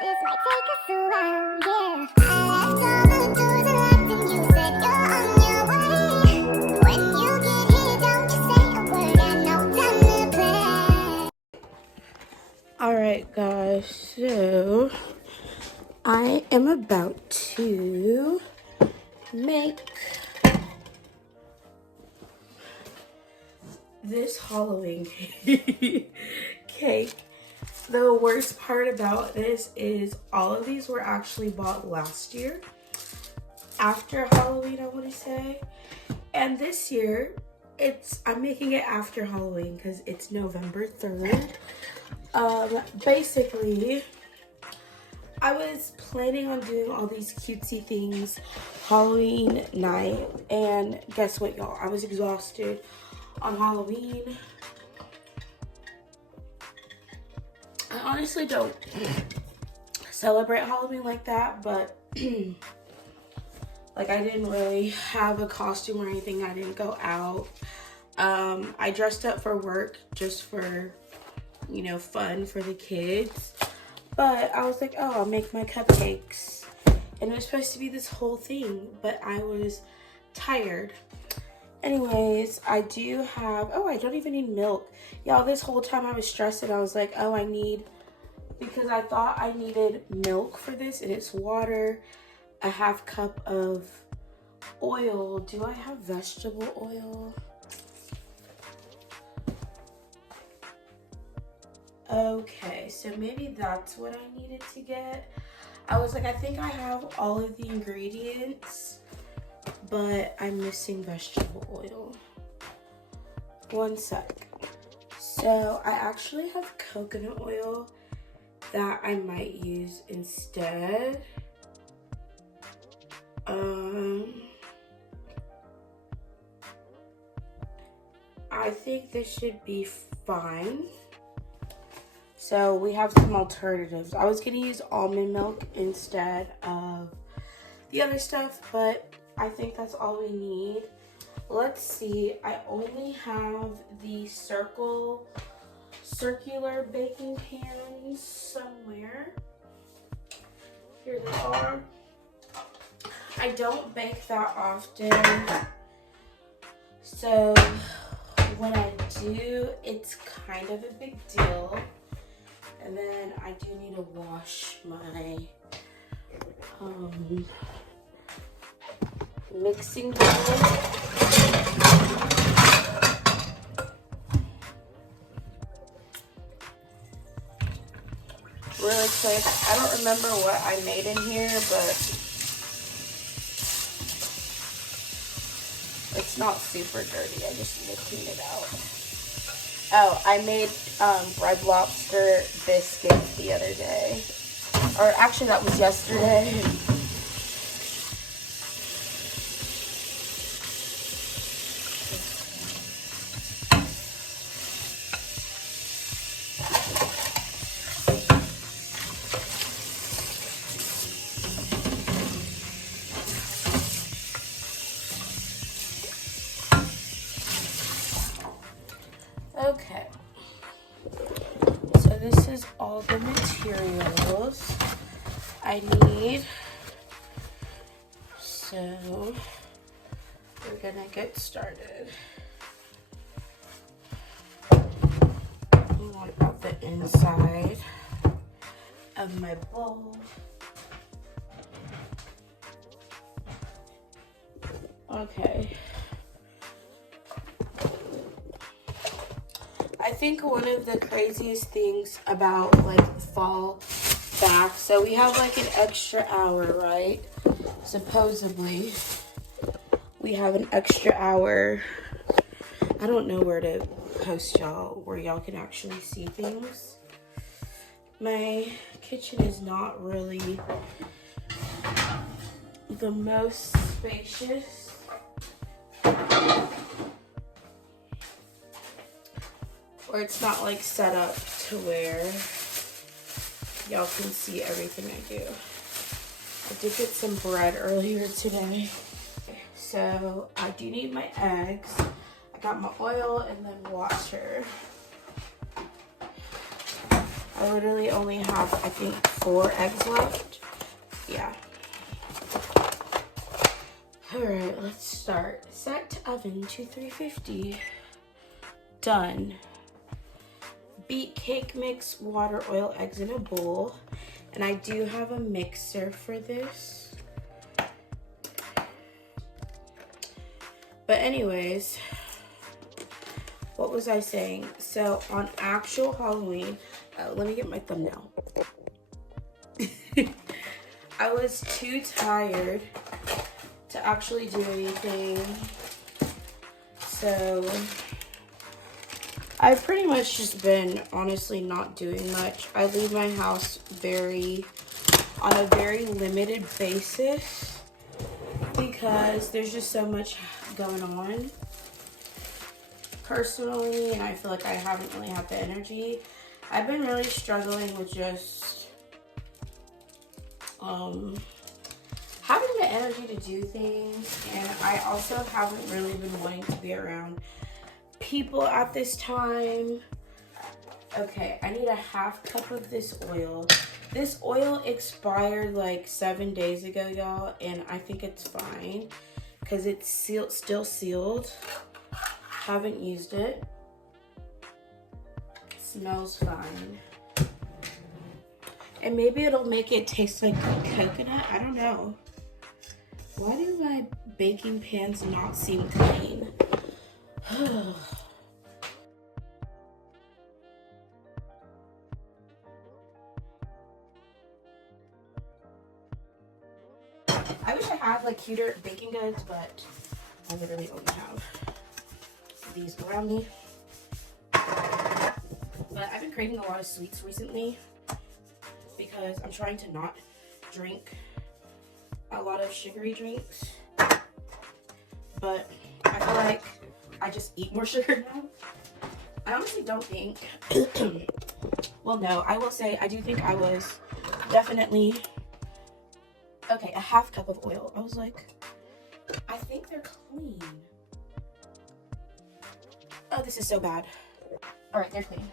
This might take us a while, yeah. I left all the doors unlocked and you said you're on your way. When you get here, don't you say a word, got no time to play. Alright guys, so I am about to make this Halloween cake. The worst part about this is all of these were actually bought last year after Halloween, I want to say, and this year I'm making it after Halloween because it's November 3rd. Basically, I was planning on doing all these cutesy things Halloween night, and guess what, y'all? I was exhausted on Halloween. I honestly don't celebrate Halloween like that, but like I didn't really have a costume or anything. I didn't go out. I dressed up for work just for, you know, fun for the kids. But I was like, oh, I'll make my cupcakes. And it was supposed to be this whole thing, but I was tired. Anyways, I do have, oh, I don't even need milk. Y'all, this whole time I was stressed and I was like, oh, because I thought I needed milk for this, and it's water, a half cup of oil. Do I have vegetable oil? Okay, so maybe that's what I needed to get. I was like, I think I have all of the ingredients, but I'm missing vegetable oil. One sec. So I actually have coconut oil that I might use instead. I think this should be fine. So we have some alternatives. I was gonna use almond milk instead of the other stuff, but I think that's all we need. Let's see, I only have the circular baking pans somewhere. Here they are. I don't bake that often, so when I do, it's kind of a big deal. And then I do need to wash my mixing bowl. Really quick, I don't remember what I made in here, but it's not super dirty. I just need to clean it out. Oh, I made Red Lobster biscuits the other day. Or actually, that was yesterday. Okay, so this is all the materials I need. So we're gonna get started. What about the inside of my bowl? Okay. I think one of the craziest things about like fall facts, so we have like an extra hour, right? Supposedly we have an extra hour. I don't know where to post y'all where y'all can actually see things. My kitchen is not really the most spacious. Or it's not like set up to where y'all can see everything I do. I did get some bread earlier today. So I do need my eggs. I got my oil and then water. I literally only have, I think, 4 eggs left. Yeah. Alright, let's start. Set oven to 350. Done. Beat cake mix, water, oil, eggs in a bowl. And I do have a mixer for this. But anyways, what was I saying? So on actual Halloween, let me get my thumbnail. I was too tired to actually do anything. So I've pretty much just been honestly not doing much. I leave my house on a very limited basis because there's just so much going on personally, and I feel like I haven't really had the energy. I've been really struggling with just having the energy to do things, and I also haven't really been wanting to be around people at this time. Okay, I need a half cup of this oil. This oil expired like 7 days ago, y'all, and I think it's fine because it's still sealed. Haven't used it. Smells fine. And maybe it'll make it taste like coconut. I don't know. Why do my baking pans not seem clean? I wish I had like cuter baking goods, but I literally only have these around me. But I've been craving a lot of sweets recently because I'm trying to not drink a lot of sugary drinks. But I feel like I just eat more sugar now. I honestly don't think, well, no, I will say I do think I was definitely, okay, a half cup of oil. I was like, I think they're clean. Oh, this is so bad. All right, they're clean.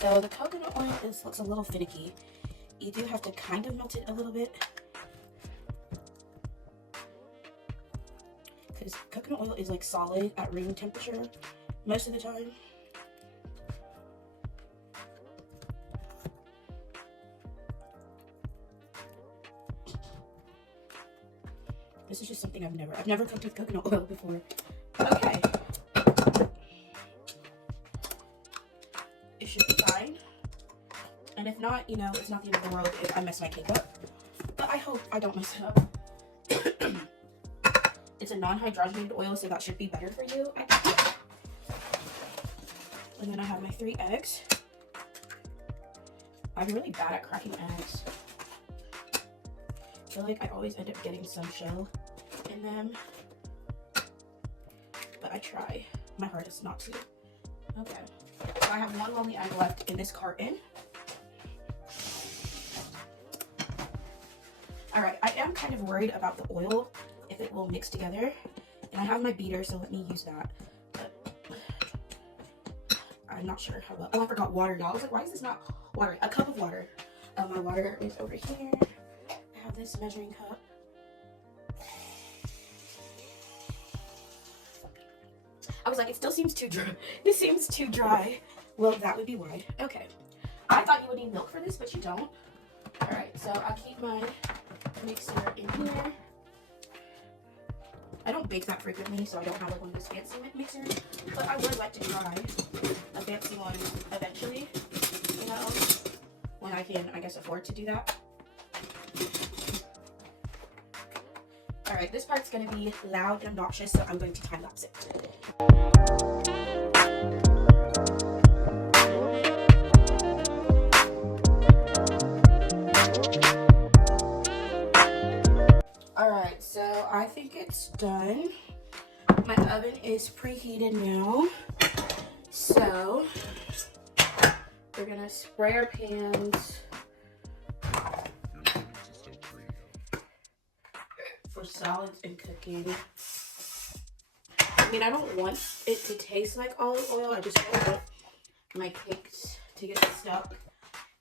So the coconut oil looks a little finicky. You do have to kind of melt it a little bit, because coconut oil is like solid at room temperature most of the time. This is just something I've never cooked with coconut oil before. Okay. It should be fine. And if not, you know, it's not the end of the world if I mess my cake up. But I hope I don't mess it up. It's a non-hydrogenated oil, so that should be better for you, I think. And then I have my 3 eggs. I'm really bad at cracking eggs. I feel like I always end up getting some shell in them. But I try my hardest not to. Okay. So I have 1 lonely egg left in this carton. Alright, I am kind of worried about the oil, if it will mix together. And I have my beater, so let me use that. But I'm not sure how well. Oh, I forgot water, y'all. I was like, why is this not water? A cup of water. My water is over here. I have this measuring cup. I was like, it still seems too dry. This seems too dry. Well, that would be why. Okay. I thought you would need milk for this, but you don't. Alright, so I'll keep my mixer in here. I don't bake that frequently, so I don't have like one of those fancy mixers, but I would like to try a fancy one eventually, you know, when I can, I guess, afford to do that. Alright, this part's going to be loud and obnoxious, so I'm going to time-lapse it. Alright, so I think it's done. My oven is preheated now. So we're gonna spray our pans for salads and cooking. I mean, I don't want it to taste like olive oil. I just want my cakes to get stuck.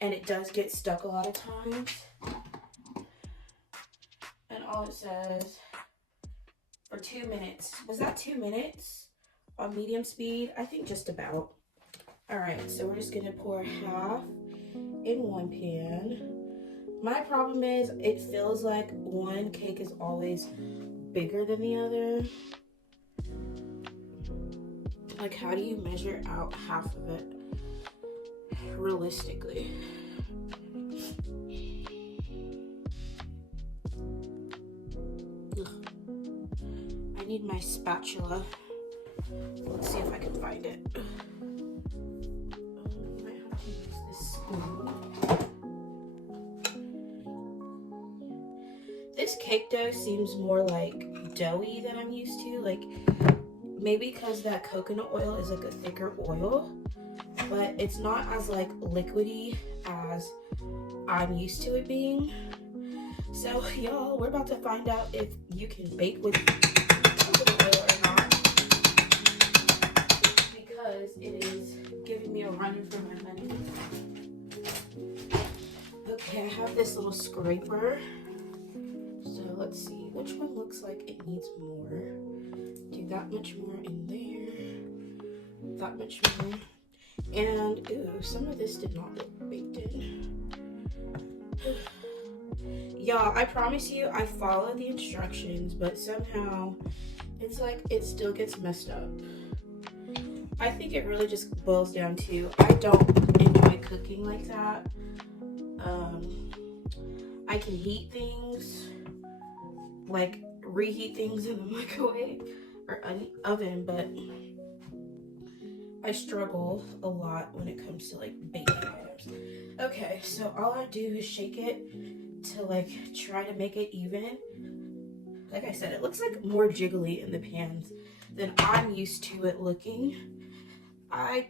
And it does get stuck a lot of times. And all it says, for 2 minutes. Was that 2 minutes on medium speed? I think just about. All right, so we're just gonna pour half in one pan. My problem is it feels like one cake is always bigger than the other. Like, how do you measure out half of it realistically? Ugh. I need my spatula. Let's see if I can find it. I might have to use this spoon. This cake dough seems more like doughy than I'm used to. Like, maybe because that coconut oil is like a thicker oil, but it's not as like liquidy as I'm used to it being. So y'all, we're about to find out if you can bake with coconut oil or not, because it is giving me a run for my money. Okay, I have this little scraper. So let's see, which one looks like it needs more? Do that much more in there, that much more. And ooh, some of this did not look baked in. Y'all, I promise you I followed the instructions, but somehow it's like it still gets messed up. I think it really just boils down to I don't enjoy cooking like that. I can heat things, like reheat things in the microwave or oven, but I struggle a lot when it comes to like baking items. Okay, so all I do is shake it to like try to make it even. Like I said, it looks like more jiggly in the pans than I'm used to it looking. I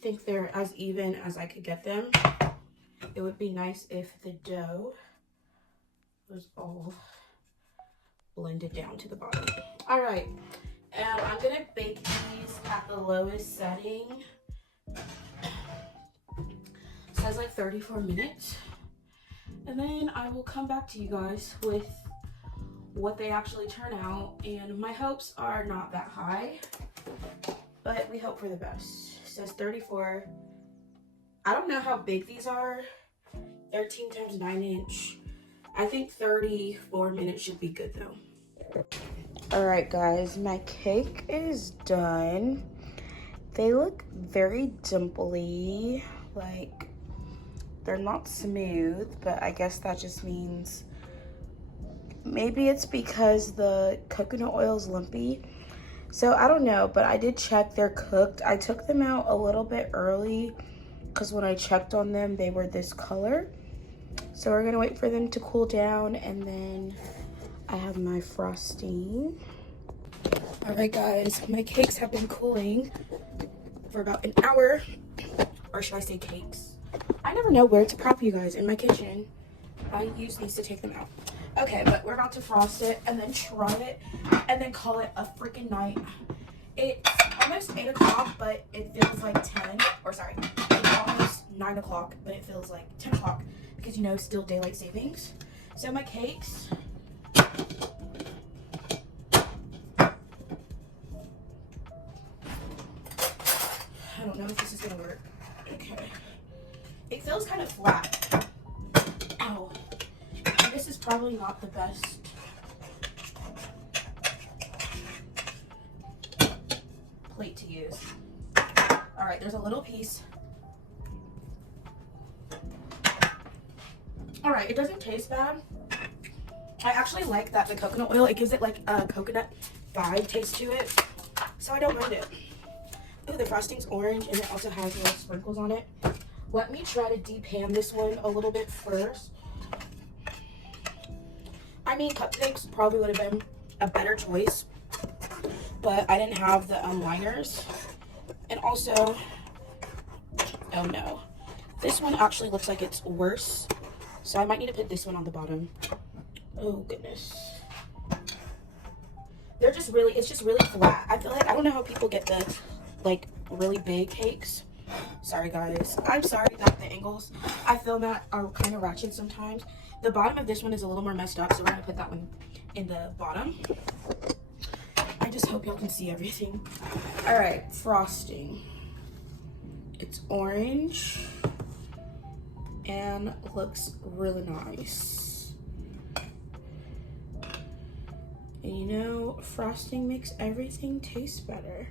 think they're as even as I could get them. It would be nice if the dough was all blended down to the bottom. All right, and I'm gonna bake these at the lowest setting. Says like 34 minutes. And then I will come back to you guys with what they actually turn out. And my hopes are not that high, but we hope for the best. It says 34. I don't know how big these are. 13 times 9 inch. I think 34 minutes should be good though. All right, guys, my cake is done. They look very dimply, like they're not smooth, but I guess that just means maybe it's because the coconut oil is lumpy. So I don't know, but I did check they're cooked. I took them out a little bit early because when I checked on them, they were this color. So we're gonna wait for them to cool down, and then I have my frosting. All right, guys, my cakes have been cooling for about an hour, or should I say cakes? I never know where to prop you guys in my kitchen. I use these to take them out. Okay, but we're about to frost it and then try it and then call it a freaking night. It's almost 8 o'clock, but it feels like 10, or sorry, it's almost 9 o'clock, but it feels like 10 o'clock because, you know, still daylight savings. So my cakes, I don't know if this is gonna work. Okay. It feels kind of flat. Ow. And this is probably not the best plate to use. All right, there's a little piece. All right, it doesn't taste bad. I actually like that the coconut oil, it gives it like a coconut vibe taste to it. So I don't mind it. Ooh, the frosting's orange and it also has little sprinkles on it. Let me try to depan this one a little bit first. I mean, cupcakes probably would have been a better choice, but I didn't have the liners. And also, oh no, this one actually looks like it's worse. So I might need to put this one on the bottom. Oh goodness. They're just really, it's just really flat. I feel like, I don't know how people get the like really big cakes. Sorry guys, I'm sorry that the angles I film at are kind of ratchet sometimes. The bottom of this one is a little more messed up, so we're gonna put that one in the bottom. I just hope y'all can see everything. All right, frosting. It's orange and looks really nice. And you know, frosting makes everything taste better.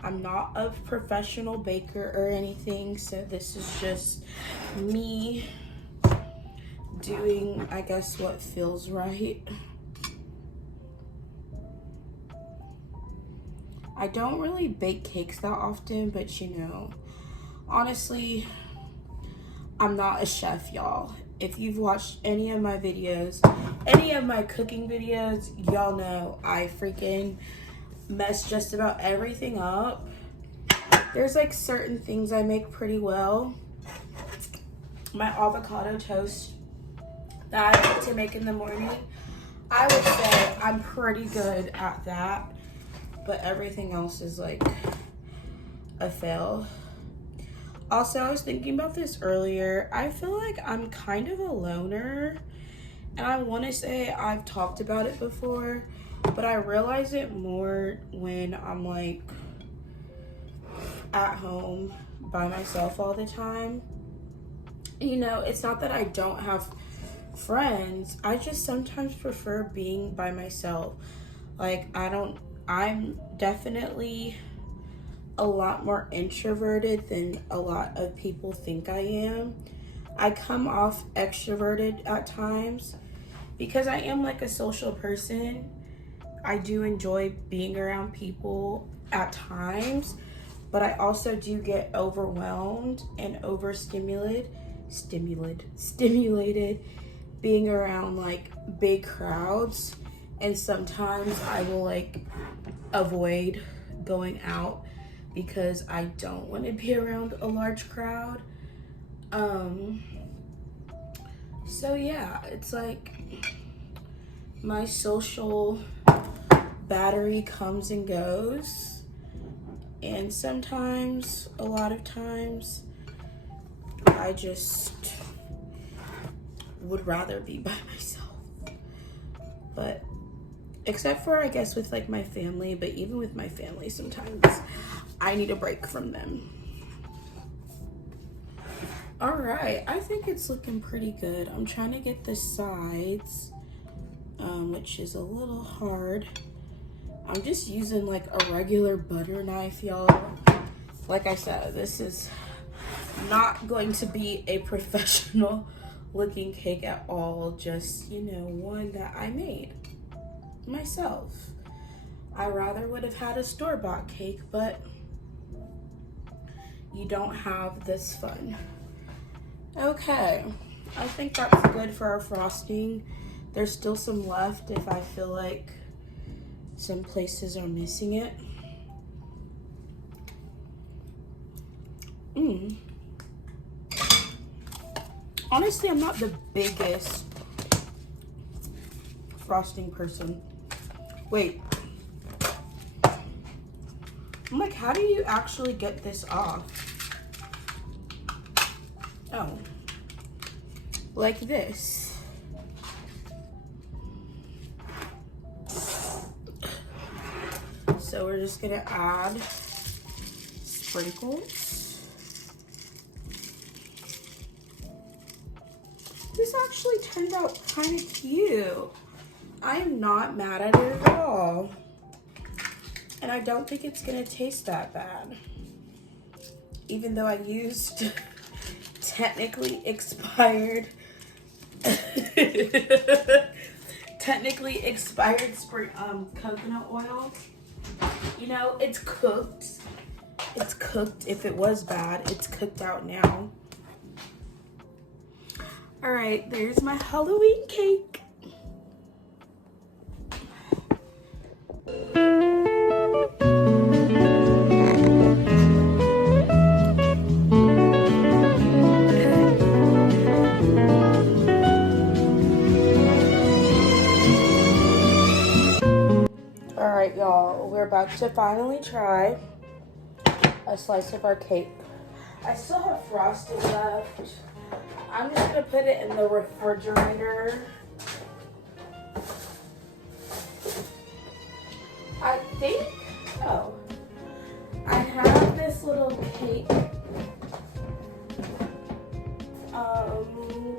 I'm not a professional baker or anything, so this is just me doing, I guess, what feels right. I don't really bake cakes that often, but you know, honestly, I'm not a chef, y'all. If you've watched any of my videos, any of my cooking videos, y'all know I freaking mess just about everything up. There's like certain things I make pretty well. My avocado toast that I like to make in the morning, I would say I'm pretty good at that, but everything else is like a fail. Also, I was thinking about this earlier. I feel like I'm kind of a loner, and I want to say I've talked about it before, but I realize it more when I'm like at home by myself all the time. You know, it's not that I don't have friends. I just sometimes prefer being by myself. Like, I'm definitely a lot more introverted than a lot of people think I am. I come off extroverted at times because I am like a social person. I do enjoy being around people at times, but I also do get overwhelmed and stimulated being around like big crowds, and sometimes I will like avoid going out because I don't want to be around a large crowd. So yeah, it's like my social battery comes and goes, and sometimes, a lot of times, I just would rather be by myself. But except for, I guess, with like my family, but even with my family, sometimes I need a break from them. All right, I think it's looking pretty good. I'm trying to get the sides, which is a little hard. I'm just using like a regular butter knife, y'all. Like I said, this is not going to be a professional looking cake at all, just, you know, one that I made myself. I rather would have had a store-bought cake, but you don't have this fun. Okay, I think that's good for our frosting. There's still some left if I feel like some places are missing it. Honestly, I'm not the biggest frosting person. Wait. I'm like, how do you actually get this off? Oh. Like this. So we're just gonna add sprinkles. This actually turned out kind of cute. I am not mad at it at all. And I don't think it's gonna taste that bad. Even though I used technically expired coconut oil. You know, it's cooked. It's cooked. If it was bad, it's cooked out now. All right, there's my Halloween cake. All right, y'all, we're about to finally try. a slice of our cake. I still have frosting left. I'm just gonna put it in the refrigerator. I think, oh, I have this little cake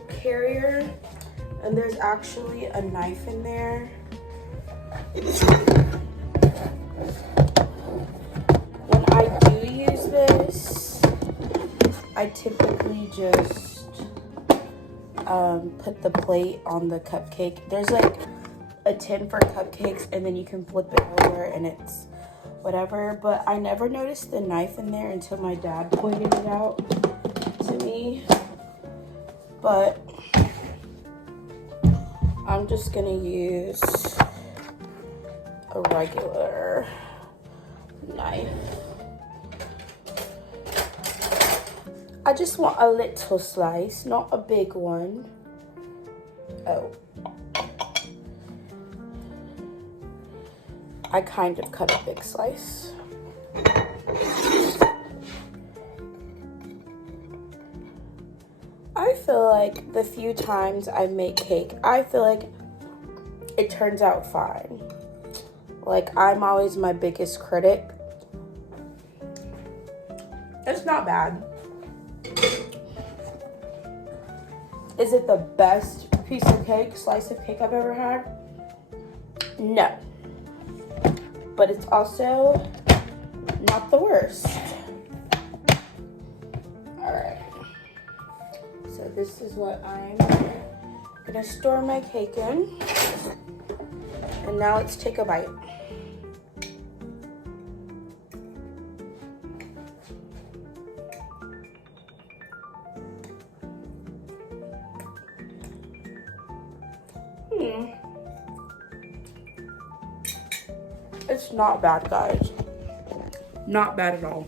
carrier, and there's actually a knife in there. When I do use this, I typically just put the plate on the cupcake. There's like a tin for cupcakes, and then you can flip it over and it's whatever. But I never noticed the knife in there until my dad pointed it out to me. But I'm just gonna use a regular knife. I just want a little slice, not a big one. Oh. I kind of cut a big slice. I feel like the few times I make cake, I feel like it turns out fine. Like, I'm always my biggest critic. It's not bad. Is it the best piece of cake, slice of cake I've ever had? No. But it's also not the worst. All right. So this is what I'm gonna store my cake in. And now let's take a bite. It's not bad, guys. Not bad at all.